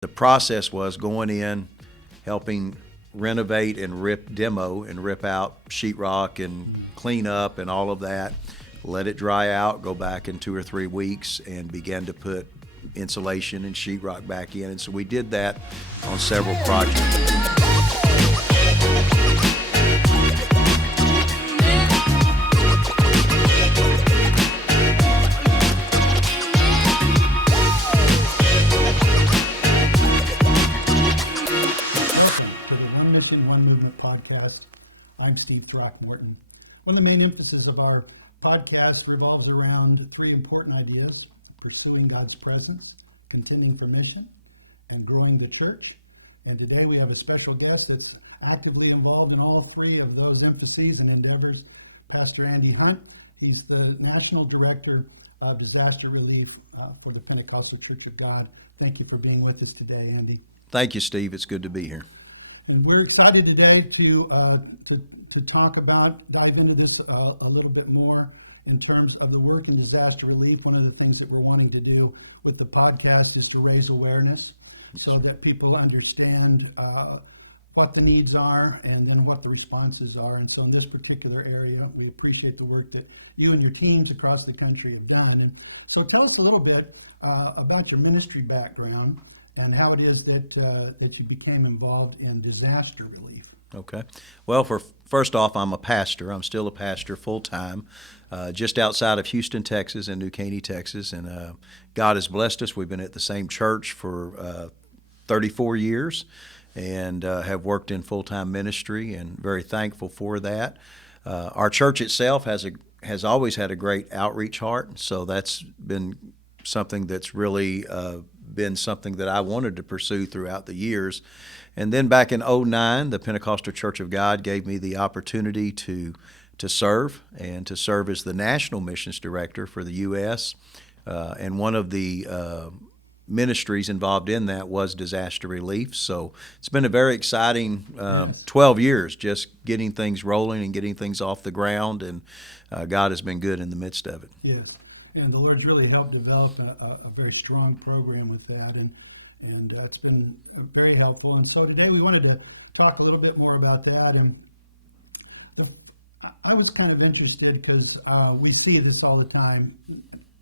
The process was going in, helping renovate and demo and rip out sheetrock and clean up and all of that. Let it dry out, go back in 2 or 3 weeks, and begin to put insulation and sheetrock back in. And so we did that on several projects. I'm Steve Throckmorton. One of the main emphasis of our podcast revolves around 3 important ideas: pursuing God's presence, contending for mission, and growing the church. And today we have a special guest that's actively involved in all 3 of those emphases and endeavors, Pastor Andy Hunt. He's the National Director of Disaster Relief for the Pentecostal Church of God. Thank you for being with us today, Andy. Thank you, Steve. It's good to be here. And we're excited today to dive into this a little bit more in terms of the work in disaster relief. One of the things that we're wanting to do with the podcast is to raise awareness so that people understand what the needs are and then what the responses are. And so in this particular area, we appreciate the work that you and your teams across the country have done. And so tell us a little bit about your ministry background and how it is that you became involved in disaster relief. Okay. Well, first off, I'm a pastor. I'm still a pastor full-time, just outside of Houston, Texas, and New Caney, Texas. And God has blessed us. We've been at the same church for 34 years and have worked in full-time ministry, and very thankful for that. Our church itself has always had a great outreach heart, so that's been something that's really been something that I wanted to pursue throughout the years. And then back in 2009, the Pentecostal Church of God gave me the opportunity to serve as the National Missions Director for the U.S. And one of the ministries involved in that was disaster relief. So it's been a very exciting 12 years just getting things rolling and getting things off the ground, and God has been good in the midst of it. Yes. And the Lord's really helped develop a very strong program with that, and it's been very helpful. And so today we wanted to talk a little bit more about that. And I was kind of interested because we see this all the time,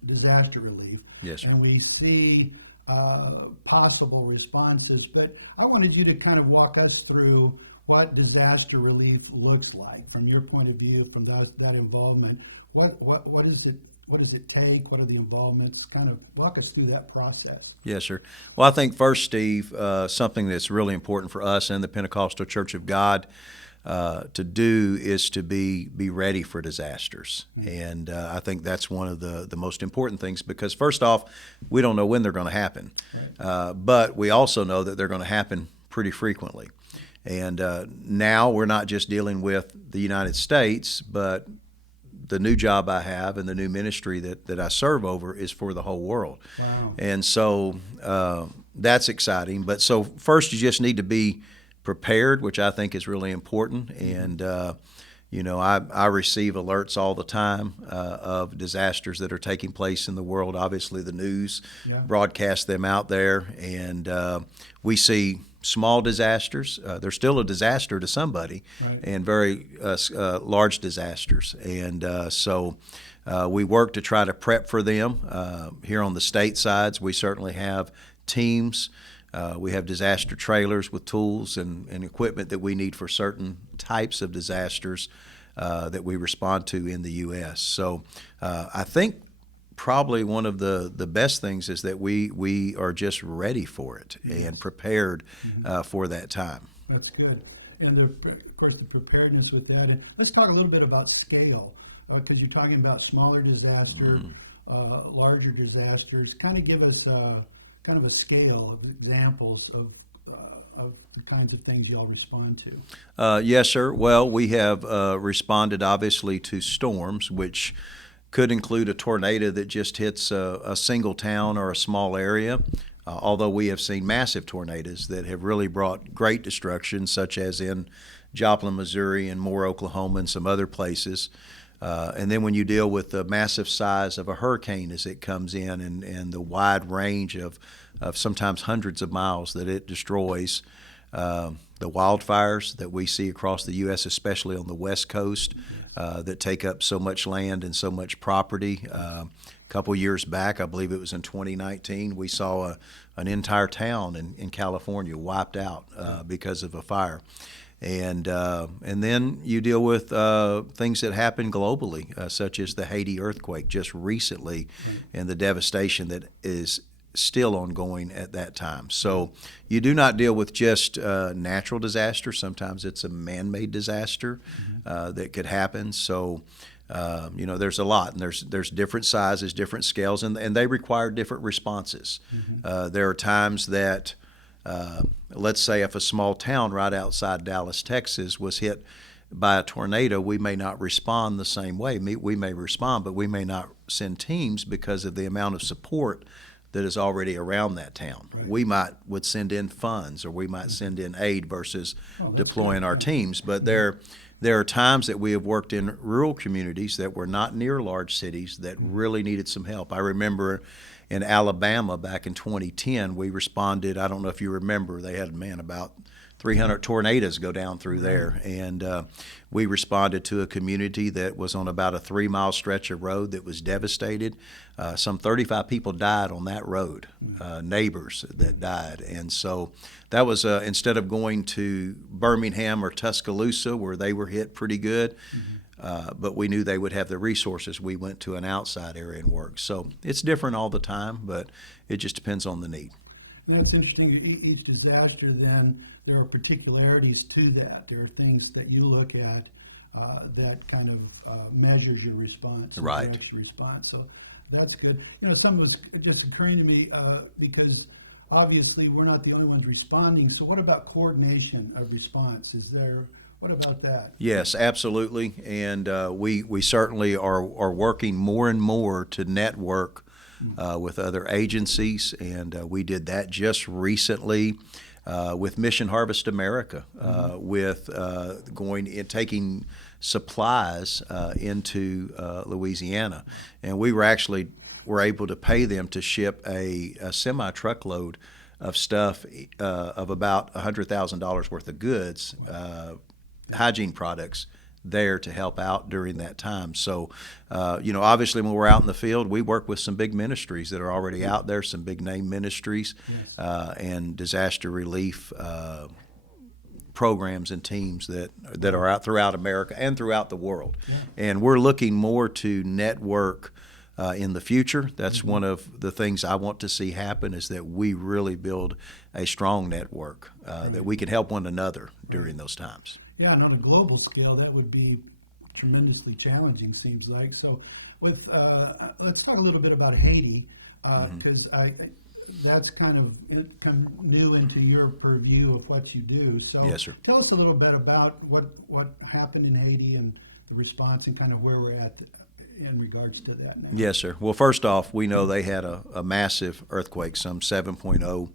disaster relief. Yes, sir. And we see possible responses. But I wanted you to kind of walk us through what disaster relief looks like from your point of view, from that involvement. What is it? What does it take? What are the involvements? Kind of walk us through that process. Yes, sir. Well, I think first, Steve, something that's really important for us in the Pentecostal Church of God to do is to be ready for disasters. Mm-hmm. And I think that's one of the most important things, because first off, we don't know when they're going to happen. Right. But we also know that they're going to happen pretty frequently. And now we're not just dealing with the United States, but the new job I have and the new ministry that I serve over is for the whole world. Wow. And so that's exciting. But so first you just need to be prepared, which I think is really important. And, I receive alerts all the time of disasters that are taking place in the world. Obviously, the news broadcasts them out there, and we see small disasters. They're still a disaster to somebody, right, and very large disasters. And so we work to try to prep for them. Here on the state sides, we certainly have teams. We have disaster trailers with tools and equipment that we need for certain types of disasters that we respond to in the U.S. So I think probably one. The best things is that we are just ready for it and prepared for that time. That's good. And of course, the preparedness with that. And let's talk a little bit about scale, because you're talking about smaller disaster, larger disasters. Kind of give us kind of a scale of examples of the kinds of things you all respond to. Yes, sir. Well, we have responded obviously to storms, which could include a tornado that just hits a single town or a small area, although we have seen massive tornadoes that have really brought great destruction, such as in Joplin, Missouri, and Moore, Oklahoma, and some other places. And then when you deal with the massive size of a hurricane as it comes in and the wide range of of sometimes hundreds of miles that it destroys. The wildfires that we see across the U.S., especially on the West Coast, that take up so much land and so much property. A couple years back, I believe it was in 2019, we saw an entire town in California wiped out because of a fire. And then you deal with things that happen globally, such as the Haiti earthquake just recently, and the devastation that is still ongoing at that time. So you do not deal with just natural disaster. Sometimes it's a man-made disaster that could happen. So there's a lot, and there's different sizes, different scales, and they require different responses. There are times that let's say if a small town right outside Dallas, Texas was hit by a tornado, we may not respond the same way. We may respond, but we may not send teams because of the amount of support that is already around that town. Right. We would send in funds, or we might send in aid versus deploying our teams. But there are times that we have worked in rural communities that were not near large cities that really needed some help. I remember in Alabama back in 2010, we responded. I don't know if you remember, they had about 300 tornadoes go down through there, and we responded to a community that was on about a 3-mile stretch of road that was devastated. Some 35 people died on that road, neighbors that died. And so that was, instead of going to Birmingham or Tuscaloosa where they were hit pretty good, but we knew they would have the resources, we went to an outside area and worked. So it's different all the time, but it just depends on the need. That's interesting. Each disaster, then, there are particularities to that. There are things that you look at that kind of measures your response, right? Your response. So that's good. Some was just occurring to me because obviously we're not the only ones responding. So what about coordination of response? What about that? Yes, absolutely. And we certainly are working more and more to network with other agencies, and we did that just recently with Mission Harvest America, with taking supplies into Louisiana, and we were able to pay them to ship a semi-truckload of stuff of about $100,000 worth of goods, hygiene products, there to help out during that time. So, obviously when we're out in the field, we work with some big ministries that are already out there, some big name ministries, and disaster relief programs and teams that are out throughout America and throughout the world. And we're looking more to network in the future. That's one of the things I want to see happen, is that we really build a strong network that we can help one another during those times. Yeah, and on a global scale, that would be tremendously challenging, seems like. So let's talk a little bit about Haiti, because that's kind of come new into your purview of what you do. So yes, sir. Tell us a little bit about what happened in Haiti and the response and kind of where we're at in regards to that now. Yes, sir. Well, first off, we know they had a massive earthquake, some 7.0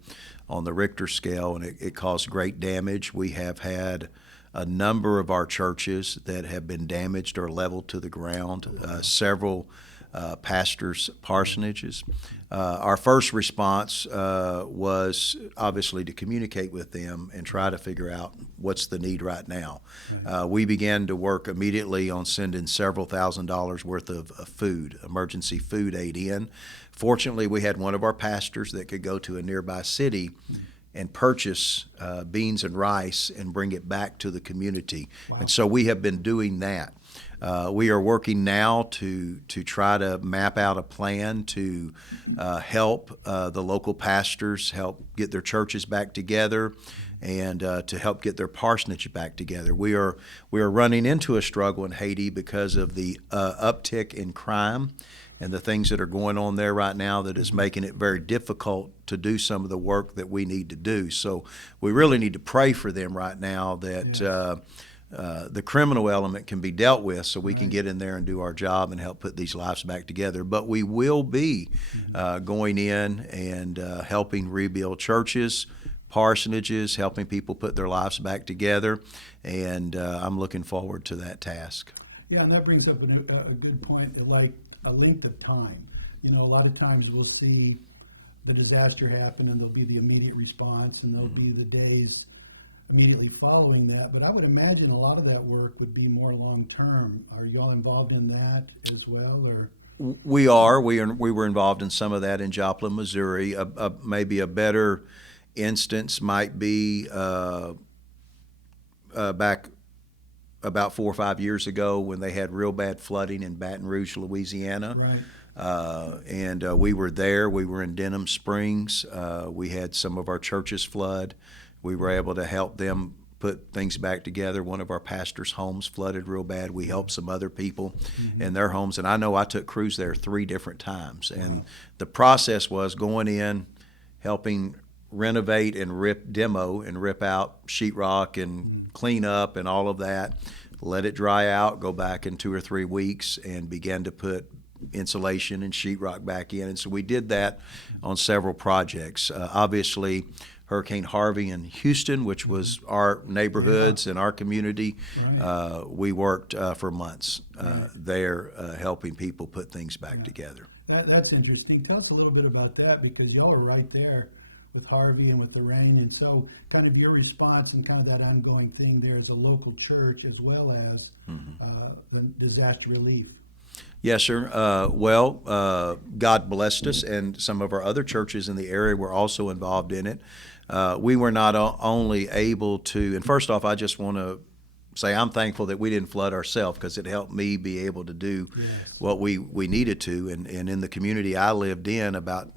on the Richter scale, and it caused great damage. We have had a number of our churches that have been damaged or leveled to the ground, several pastors' parsonages. Our first response was obviously to communicate with them and try to figure out what's the need right now. We began to work immediately on sending several $1,000s worth of food, emergency food aid in. Fortunately, we had one of our pastors that could go to a nearby city and purchase beans and rice and bring it back to the community. Wow. And so we have been doing that. We are working now to try to map out a plan to help the local pastors help get their churches back together, and to help get their parsonage back together. We are running into a struggle in Haiti because of the uptick in crime and the things that are going on there right now that is making it very difficult to do some of the work that we need to do. So we really need to pray for them right now that the criminal element can be dealt with, so we can get in there and do our job and help put these lives back together. But we will be going in and helping rebuild churches, parsonages, helping people put their lives back together, and I'm looking forward to that task. Yeah, and that brings up a good point, like a length of time. A lot of times we'll see the disaster happened, and there'll be the immediate response, and there'll be the days immediately following that. But I would imagine a lot of that work would be more long-term. Are y'all involved in that as well, or? We are. We were involved in some of that in Joplin, Missouri. Maybe a better instance might be back about 4 or 5 years ago when they had real bad flooding in Baton Rouge, Louisiana. Right. And we were there. We were in Denham Springs. We had some of our churches flood. We were able to help them put things back together. One of our pastors' homes flooded real bad. We helped some other people in their homes. And I know I took crews there 3 different times. And the process was going in, helping renovate and demo and rip out sheetrock and clean up and all of that, let it dry out, go back in 2 or 3 weeks and begin to put insulation and sheetrock back in. And so we did that on several projects. Obviously, Hurricane Harvey in Houston, which was our neighborhoods and our community, we worked for months there helping people put things back together. That's interesting. Tell us a little bit about that, because y'all are right there with Harvey and with the rain, and so kind of your response and kind of that ongoing thing there as a local church as well as the disaster relief. Yes, sir. God blessed us, and some of our other churches in the area were also involved in it. We were not only able to, and first off, I just want to say I'm thankful that we didn't flood ourselves, because it helped me be able to do what we needed to. And in the community I lived in, about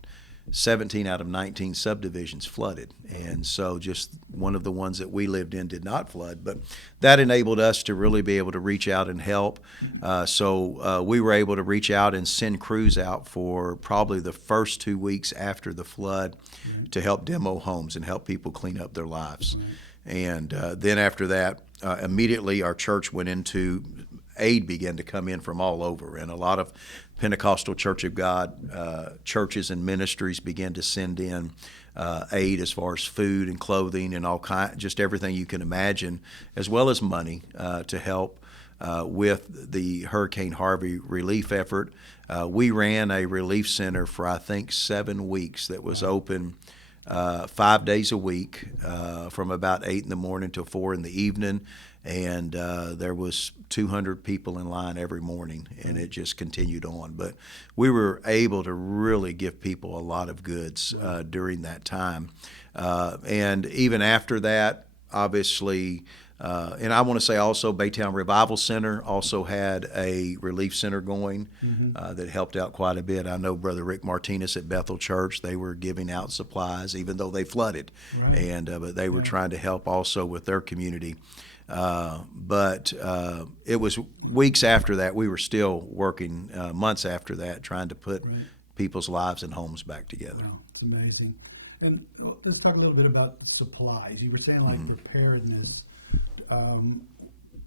17 out of 19 subdivisions flooded. And so just one of the ones that we lived in did not flood. But that enabled us to really be able to reach out and help. So we were able to reach out and send crews out for probably the first 2 weeks after the flood to help demo homes and help people clean up their lives. And then after that, immediately our church went into aid began to come in from all over, and a lot of Pentecostal Church of God churches and ministries began to send in aid as far as food and clothing and just everything you can imagine, as well as money to help with the Hurricane Harvey relief effort. We ran a relief center for, I think, 7 weeks that was open 5 days a week from about 8 in the morning till 4 in the evening. And there was 200 people in line every morning, and it just continued on. But we were able to really give people a lot of goods during that time. And even after that, obviously, and I want to say also Baytown Revival Center also had a relief center going that helped out quite a bit. I know Brother Rick Martinez at Bethel Church, they were giving out supplies even though they flooded. And but they were trying to help also with their community. But it was weeks after that, we were still working, months after that, trying to put people's lives and homes back together. Wow, it's amazing. And let's talk a little bit about supplies. You were saying like preparedness.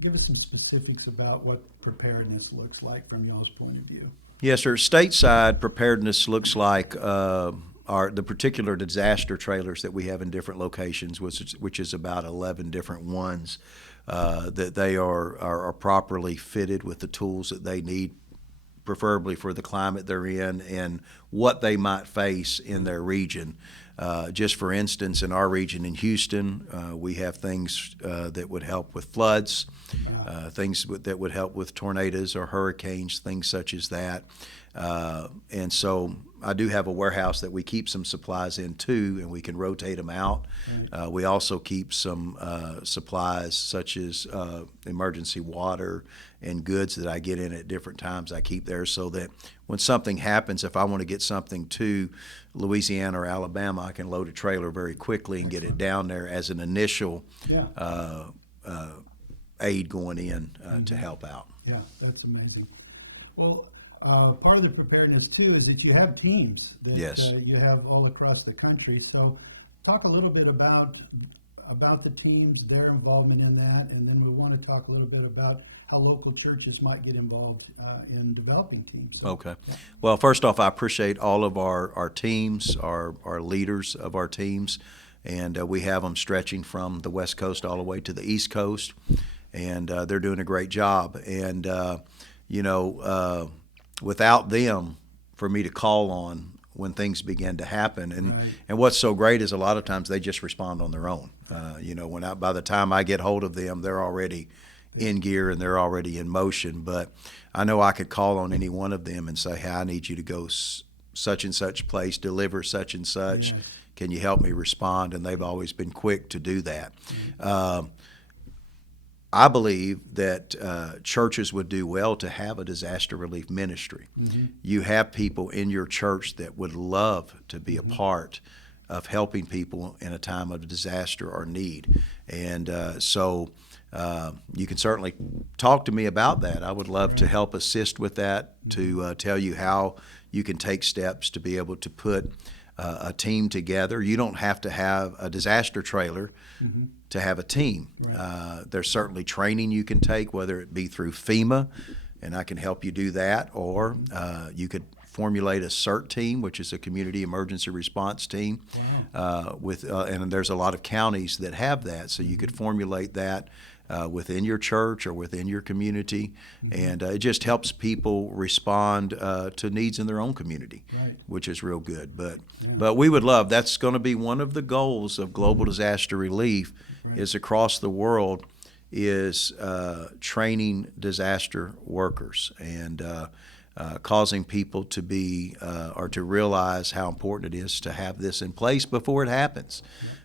Give us some specifics about what preparedness looks like from y'all's point of view. Yes, sir. Stateside, preparedness looks like the particular disaster trailers that we have in different locations, which is about 11 different ones, that they are properly fitted with the tools that they need, preferably for the climate they're in and what they might face in their region. Just for instance, in our region in Houston, we have things that would help with floods, things that would help with tornadoes or hurricanes, things such as that. And so I do have a warehouse that we keep some supplies in too, and we can rotate them out. We also keep some supplies such as emergency water and goods that I get in at different times. I keep there so that when something happens, if I want to get something to Louisiana or Alabama, I can load a trailer very quickly and get it down there as an initial aid going in to help out. Yeah, that's amazing. Well, part of the preparedness too is that you have teams that you have all across the country. So talk a little bit about the teams, their involvement in that, and then we want to talk a little bit about how local churches might get involved in developing teams. So, okay. Well, first off, I appreciate all of our teams, our leaders of our teams, and we have them stretching from the West Coast all the way to the East Coast, and they're doing a great job. And, without them, for me to call on when things begin to happen. And Right. and what's so great is a lot of times they just respond on their own. By the time I get hold of them, they're already in gear and they're already in motion. But I know I could call on any one of them and say, "Hey, I need you to go such and such place, deliver such and such. Yes. Can you help me respond?" And they've always been quick to do that. I believe that churches would do well to have a disaster relief ministry. You have people in your church that would love to be a part of helping people in a time of disaster or need. And so you can certainly talk to me about that. I would love to help assist with that, to tell you how you can take steps to be able to put a team together. You don't have to have a disaster trailer to have a team. Right. There's certainly training you can take, whether it be through FEMA, and I can help you do that, or you could formulate a CERT team, which is a community emergency response team. Wow. And there's a lot of counties that have that, so you could formulate that within your church or within your community, and it just helps people respond to needs in their own community, Right. which is real good. But we would love, that's going to be one of the goals of global disaster relief, is across the world, is training disaster workers and causing people to be or to realize how important it is to have this in place before it happens.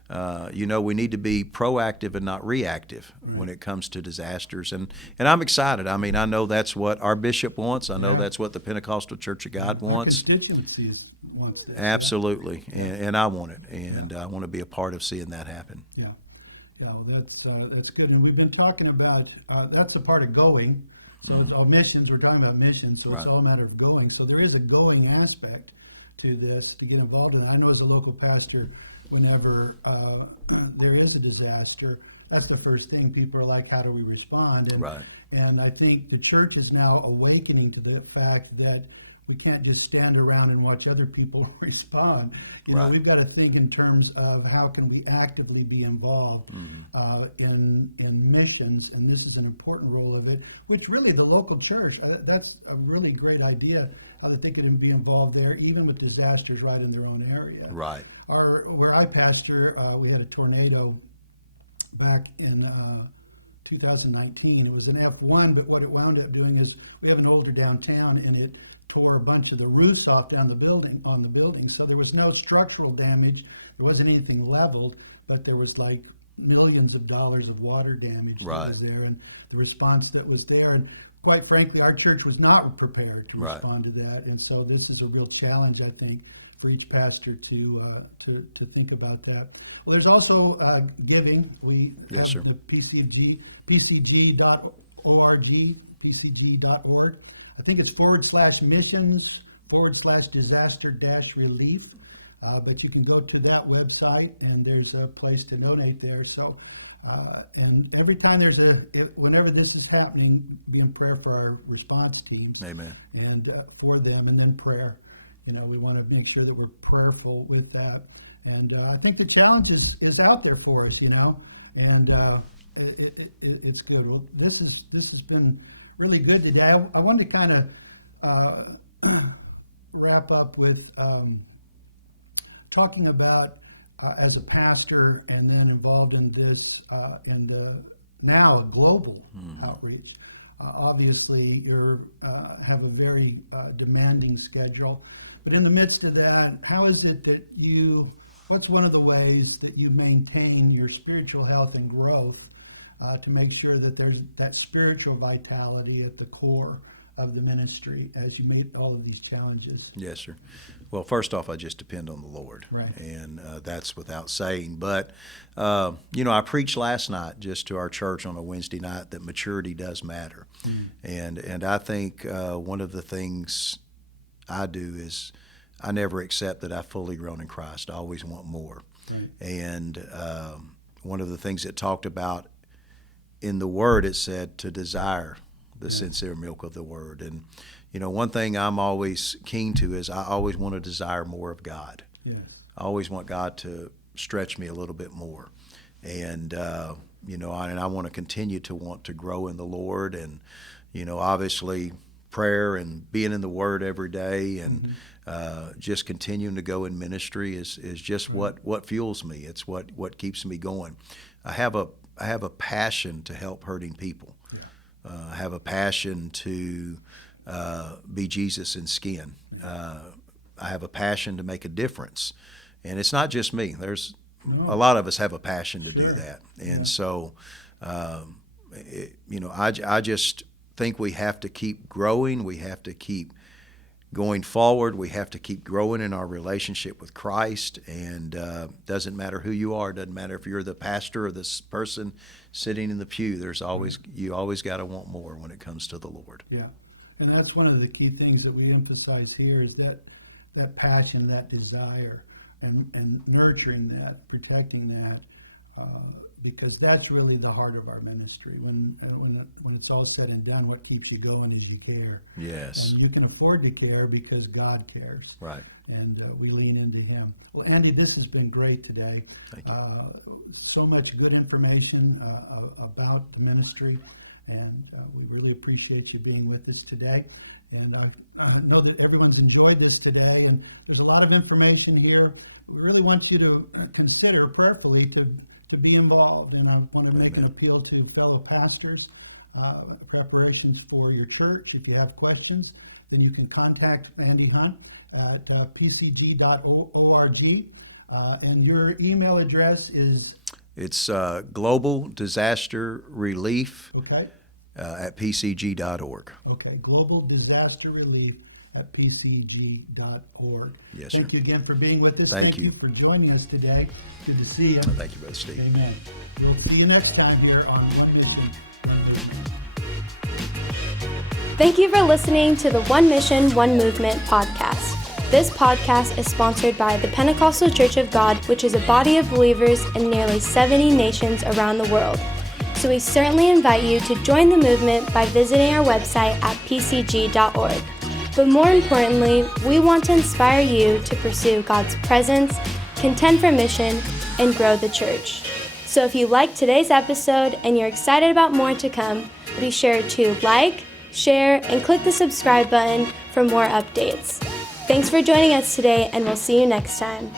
We need to be proactive and not reactive when it comes to disasters. And I'm excited. I mean, I know that's what our bishop wants. I know that's what the Pentecostal Church of God wants. Our constituencies wants that. Absolutely. And I want it. And I want to be a part of seeing that happen. Yeah. Yeah, that's good. And we've been talking about, that's a part of going. So it's all missions, we're talking about missions, so it's all a matter of going. So there is a going aspect to this, to get involved in it. I know as a local pastor, whenever there is a disaster, that's the first thing. People are like, how do we respond? And I think the church is now awakening to the fact that we can't just stand around and watch other people respond. We've got to think in terms of how can we actively be involved in missions, and this is an important role of it, which really the local church, that's a really great idea, how that they could be involved there, even with disasters right in their own area. Right. Where I pastor, we had a tornado back in 2019. It was an F1, but what it wound up doing is we have an older downtown, and it tore a bunch of the roofs off on the building. So there was no structural damage. There wasn't anything leveled, but there was like millions of dollars of water damage that was there, and the response that was there. And quite frankly, our church was not prepared to respond to that. And so this is a real challenge, I think, for each pastor to think about that. Well, there's also giving. We have the PCG.org, PCG.org. I think it's /missions/disaster-relief. But you can go to that website, and there's a place to donate there. So, and every time whenever this is happening, be in prayer for our response teams. Amen. And for them, and then prayer. We want to make sure that we're prayerful with that. And I think the challenge is out there for us, and it's good. Well, this has been really good today. I wanted to kind of wrap up with talking about as a pastor and then involved in this and now a global outreach. Obviously, you have a very demanding schedule, but in the midst of that, how is it that what's one of the ways that you maintain your spiritual health and growth to make sure that there's that spiritual vitality at the core of the ministry as you meet all of these challenges? Yes, sir. Well, first off, I just depend on the Lord, right. And that's without saying. But, I preached last night just to our church on a Wednesday night that maturity does matter. And I think one of the things I do is I never accept that I've fully grown in Christ. I always want more. Right. And one of the things it talked about in the Word, it said to desire the sincere milk of the Word. And, one thing I'm always keen to is I always want to desire more of God. Yes. I always want God to stretch me a little bit more. And, and I want to continue to want to grow in the Lord. And, obviously prayer and being in the Word every day and just continuing to go in ministry is just what fuels me. It's what keeps me going. I have a passion to help hurting people. I have a passion to be Jesus in skin. I have a passion to make a difference. And it's not just me. There's a lot of us have a passion to do that. And so, I just think we have to keep growing. We have to keep going forward. We have to keep growing in our relationship with Christ. And doesn't matter who you are. Doesn't matter if you're the pastor or this person sitting in the pew. You always got to want more when it comes to the Lord. Yeah, and that's one of the key things that we emphasize here is that passion, that desire, and nurturing that, protecting that, because that's really the heart of our ministry. When it's all said and done, what keeps you going is you care. Yes. And you can afford to care because God cares. Right. And we lean into Him. Well, Andy, this has been great today. Thank you. So much good information about the ministry, and we really appreciate you being with us today. And I know that everyone's enjoyed this today, and there's a lot of information here. We really want you to consider prayerfully to be involved, and I want to make an appeal to fellow pastors, preparations for your church. If you have questions, then you can contact Andy Hunt at pcg.org, and your email address is? It's Global Disaster Relief at pcg.org. Okay, Global Disaster Relief at pcg.org. Yes, sir. Thank you again for being with us. Thank you for joining us today. Good to see you. Thank you, Brother Steve. Amen. We'll see you next time here on One Mission. Thank you for listening to the One Mission, One Movement podcast. This podcast is sponsored by the Pentecostal Church of God, which is a body of believers in nearly 70 nations around the world. So we certainly invite you to join the movement by visiting our website at pcg.org. But more importantly, we want to inspire you to pursue God's presence, contend for mission, and grow the church. So if you liked today's episode and you're excited about more to come, be sure to like, share, and click the subscribe button for more updates. Thanks for joining us today, and we'll see you next time.